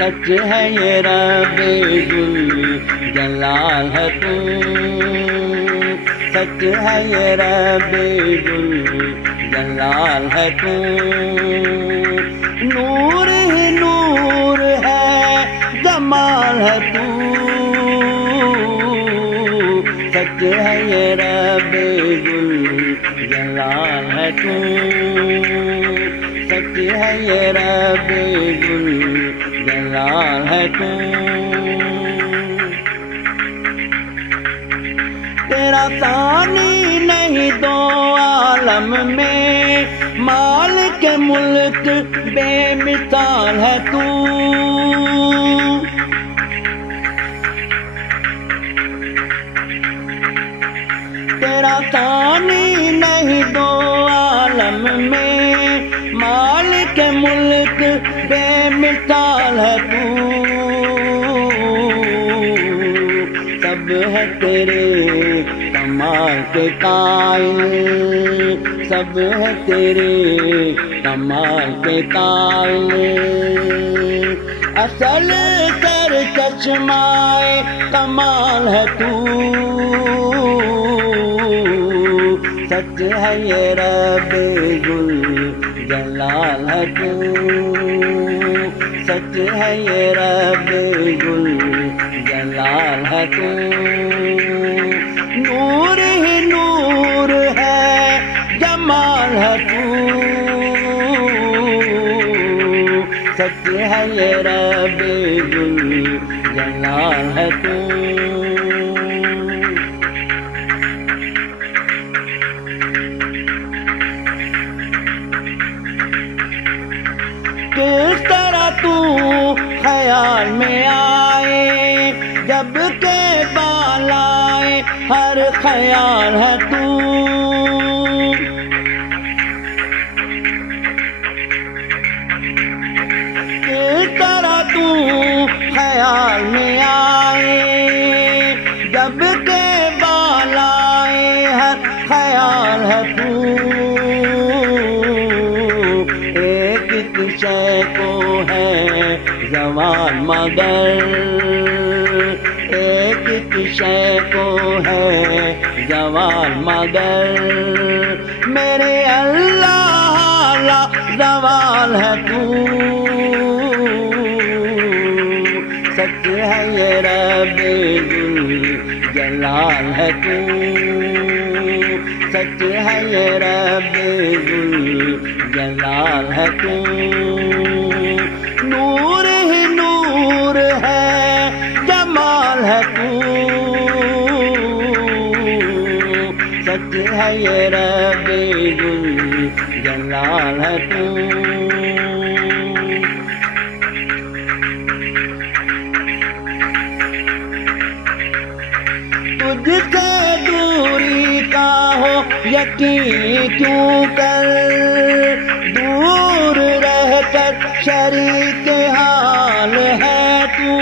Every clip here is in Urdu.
سچ ہے یہ رب ذوالجلال ہے تو، سچ ہے یہ رب ذوالجلال ہے تو، نور ہی نور ہے جمال ہے تو، سچ ہے یہ رب ذوالجلال ہے تو، سچ ہے یہ رب ذوالجلال ہے تو، تیرا ثانی نہیں دو عالم میں، مالک ملک بے مثال ہے تو، تیرا ثانی نہیں دو عالم میں، مالک ملک بے مثال ہے تو، سب ہے تیرے کمال کے قائل، سب ہے تیرے کمال کے قائل، اصل سر چشمائے کمال ہے تو، سچ ہے یہ رب ذوالجلال ہے تو، سچ ہے یہ رب ذوالجلال ہے تو، نور ہی نور ہے جمال ہے تو، سچ ہے یہ رب ذوالجلال ہے تو، کس طرح تو خیال میں آئے جب کہ بالائے ہر خیال ہے تو، کس طرح تو خیال میں آئے جب کہ بالائے ہر خیال ہے تو، ایک شے کو ہے زوال مگر، ایک شے کو ہے زوال مگر، میرے اللہ لا زوال ہے تو، سچ ہے یہ رب ذوالجلال ہے تو، سچ ہے یہ رب ذوالجلال ہے تو، نور ہی نور ہے جمال ہے تو، سچ ہے یہ رب ذوالجلال ہے تو، تجھ سے دوری کا ہو یقین کیوں کر، دور رہ کر شریک حال ہے تو،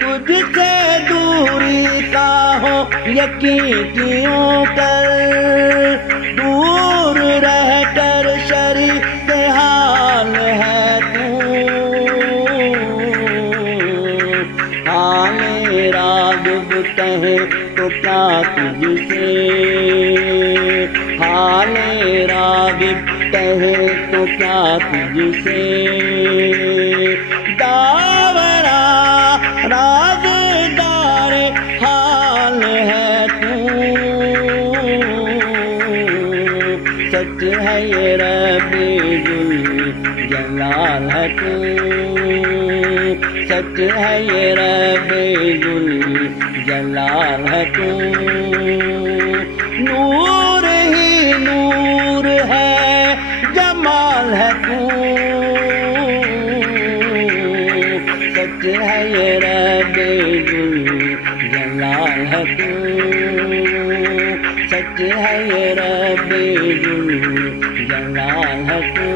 تجھ سے دوری کا ہو یقین کیوں کر، دور رہ کر شریک حال ہے تو، حال راغب کہے تو کیا تجھ سے، حال راغب کہے تو کیا تجھ سے، داورا رازدار حال ہے تو، سچ ہے یہ رب ذوالجلال ہے تو، سچ ہے یہ رب ذوالجلال ہے تو، نور ہی نور ہے جمال ہے تو، سچ ہے یہ رب ذوالجلال ہے تو، سچ ہے یہ رب ذوالجلال ہے تو،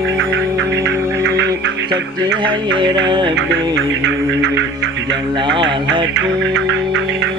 سچ ہے یہ رب ذو جلال ہے تو